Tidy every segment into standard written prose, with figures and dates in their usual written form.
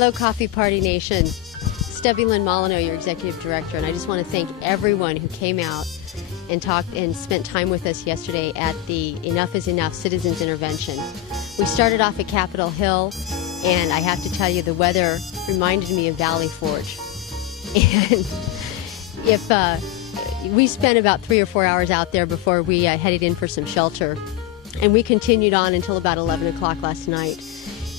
Hello, Coffee Party Nation. It's Debilyn Molineaux, your executive director, and I just want to thank everyone who came out and talked and spent time with us yesterday at the Enough is Enough Citizens Intervention. We started off at Capitol Hill, and I have to tell you, the weather reminded me of Valley Forge. And we spent about 3 or 4 hours out there before we headed in for some shelter, and we continued on until about 11 o'clock last night.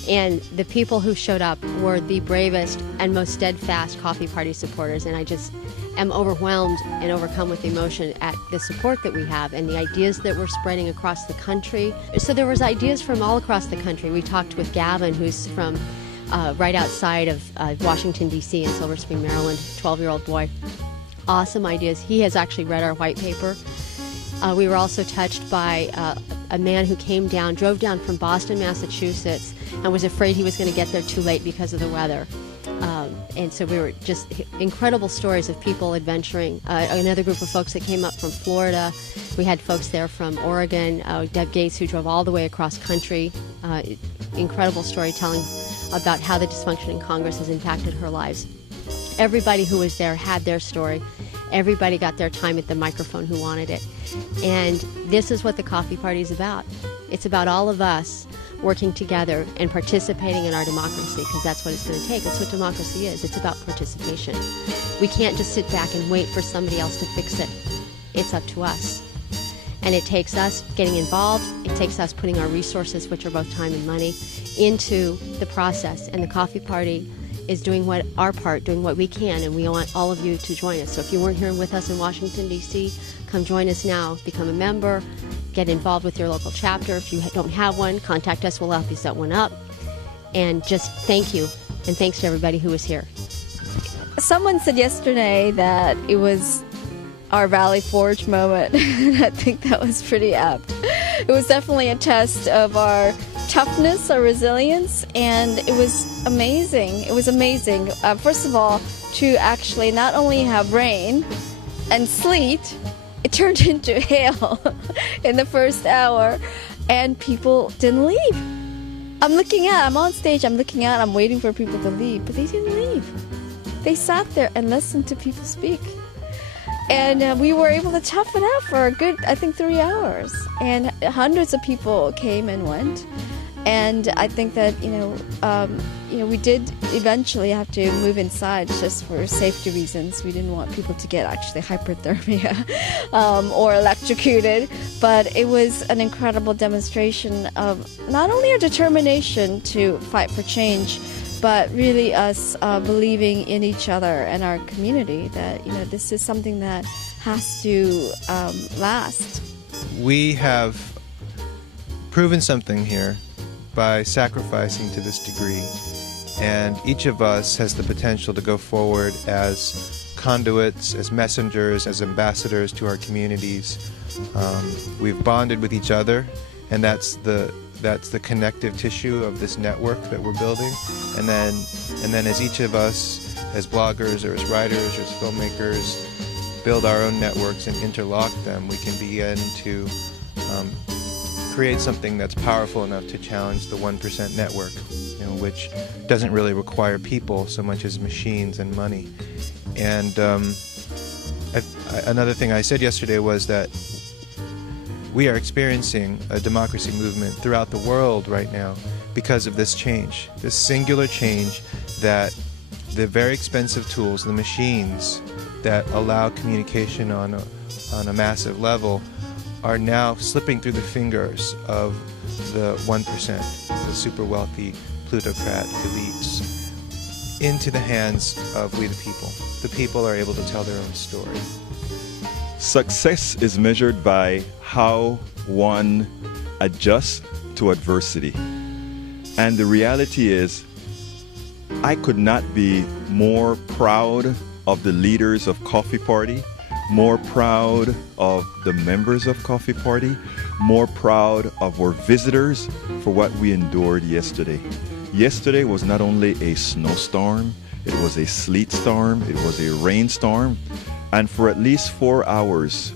And the people who showed up were the bravest and most steadfast Coffee Party supporters, and I just am overwhelmed and overcome with emotion at the support that we have and the ideas that we're spreading across the country. So there was ideas from all across the country. We talked with Gavin, who's from right outside of Washington, D.C. in Silver Spring, Maryland, 12-year-old boy. Awesome ideas. He has actually read our white paper. We were also touched by a man who drove down from Boston, Massachusetts, and was afraid he was going to get there too late because of the weather. And so we were just incredible stories of people adventuring. Another group of folks that came up from Florida. We had folks there from Oregon. Deb Gates, who drove all the way across country. Incredible storytelling about how the dysfunction in Congress has impacted her lives. Everybody who was there had their story. Everybody got their time at the microphone who wanted it. And this is what the Coffee Party is about. It's about all of us working together and participating in our democracy, because that's what it's going to take. That's what democracy is. It's about participation. We can't just sit back and wait for somebody else to fix it. It's up to us. And it takes us getting involved. It takes us putting our resources, which are both time and money, into the process. And the Coffee Party is doing our part, doing what we can, and we want all of you to join us. So if you weren't here with us in Washington, D.C., come join us now. Become a member. Get involved with your local chapter. If you don't have one, contact us. We'll help you set one up. And just thank you. And thanks to everybody who was here. Someone said yesterday that it was our Valley Forge moment. I think that was pretty apt. It was definitely a test of our toughness, our resilience, and it was amazing. It was amazing. First of all, to actually not only have rain and sleet, it turned into hail in the first hour, and people didn't leave. I'm on stage, I'm looking out, I'm waiting for people to leave, but they didn't leave. They sat there and listened to people speak. And we were able to tough it out for a good, I think, 3 hours. And hundreds of people came and went. And I think that, we did eventually have to move inside just for safety reasons. We didn't want people to get actually hypothermia or electrocuted. But it was an incredible demonstration of not only our determination to fight for change, but really us believing in each other and our community, that this is something that has to last. We have proven something here by sacrificing to this degree, and each of us has the potential to go forward as conduits, as messengers, as ambassadors to our communities. We've bonded with each other, and that's the connective tissue of this network that we're building. And then as each of us, as bloggers or as writers or as filmmakers, build our own networks and interlock them, we can begin to create something that's powerful enough to challenge the 1% network, which doesn't really require people so much as machines and money. And another thing I said yesterday was that we are experiencing a democracy movement throughout the world right now because of this change, this singular change, that the very expensive tools, the machines that allow communication on a massive level, are now slipping through the fingers of the 1%, the super wealthy plutocrat elites, into the hands of we the people. The people are able to tell their own story. Success is measured by how one adjusts to adversity. And the reality is, I could not be more proud of the leaders of Coffee Party, more proud of the members of Coffee Party, more proud of our visitors for what we endured yesterday. Yesterday was not only a snowstorm, it was a sleet storm, it was a rainstorm, and for at least 4 hours,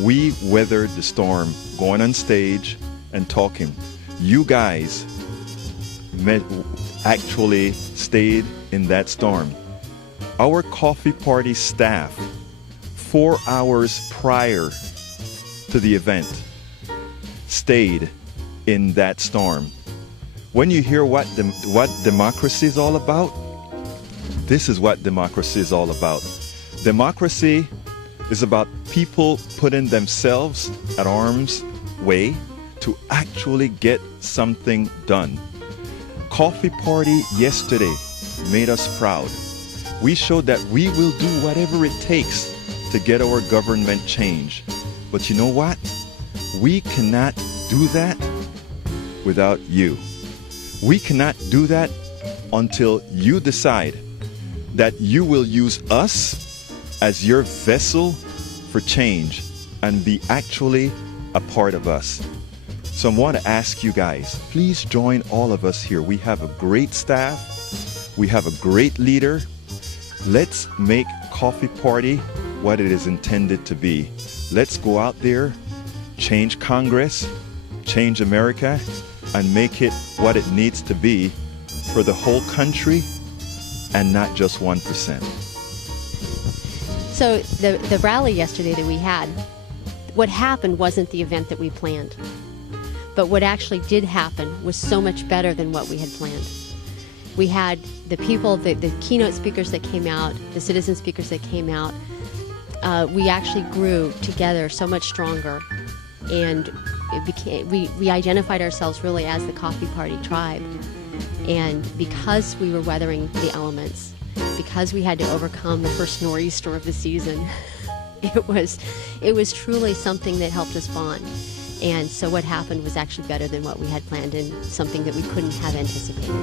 we weathered the storm, going on stage and talking. You guys actually stayed in that storm. Our coffee party staff, 4 hours prior to the event, stayed in that storm. When you hear what democracy is all about, this is what democracy is all about. Democracy is about people putting themselves at arm's way to actually get something done. Coffee party yesterday made us proud. We showed that we will do whatever it takes to get our government change. But you know what? We cannot do that without you. We cannot do that until you decide that you will use us as your vessel for change and be actually a part of us. So I want to ask you guys, please join all of us here. We have a great staff. We have a great leader. Let's make Coffee Party what it is intended to be. Let's go out there, change Congress, change America, and make it what it needs to be for the whole country and not just 1%. So the rally yesterday that we had, what happened wasn't the event that we planned. But what actually did happen was so much better than what we had planned. We had the people, the keynote speakers that came out, the citizen speakers that came out. We actually grew together so much stronger, and we identified ourselves really as the Coffee Party tribe. And because we were weathering the elements, because we had to overcome the first nor'easter of the season, it was truly something that helped us bond. And so what happened was actually better than what we had planned, and something that we couldn't have anticipated.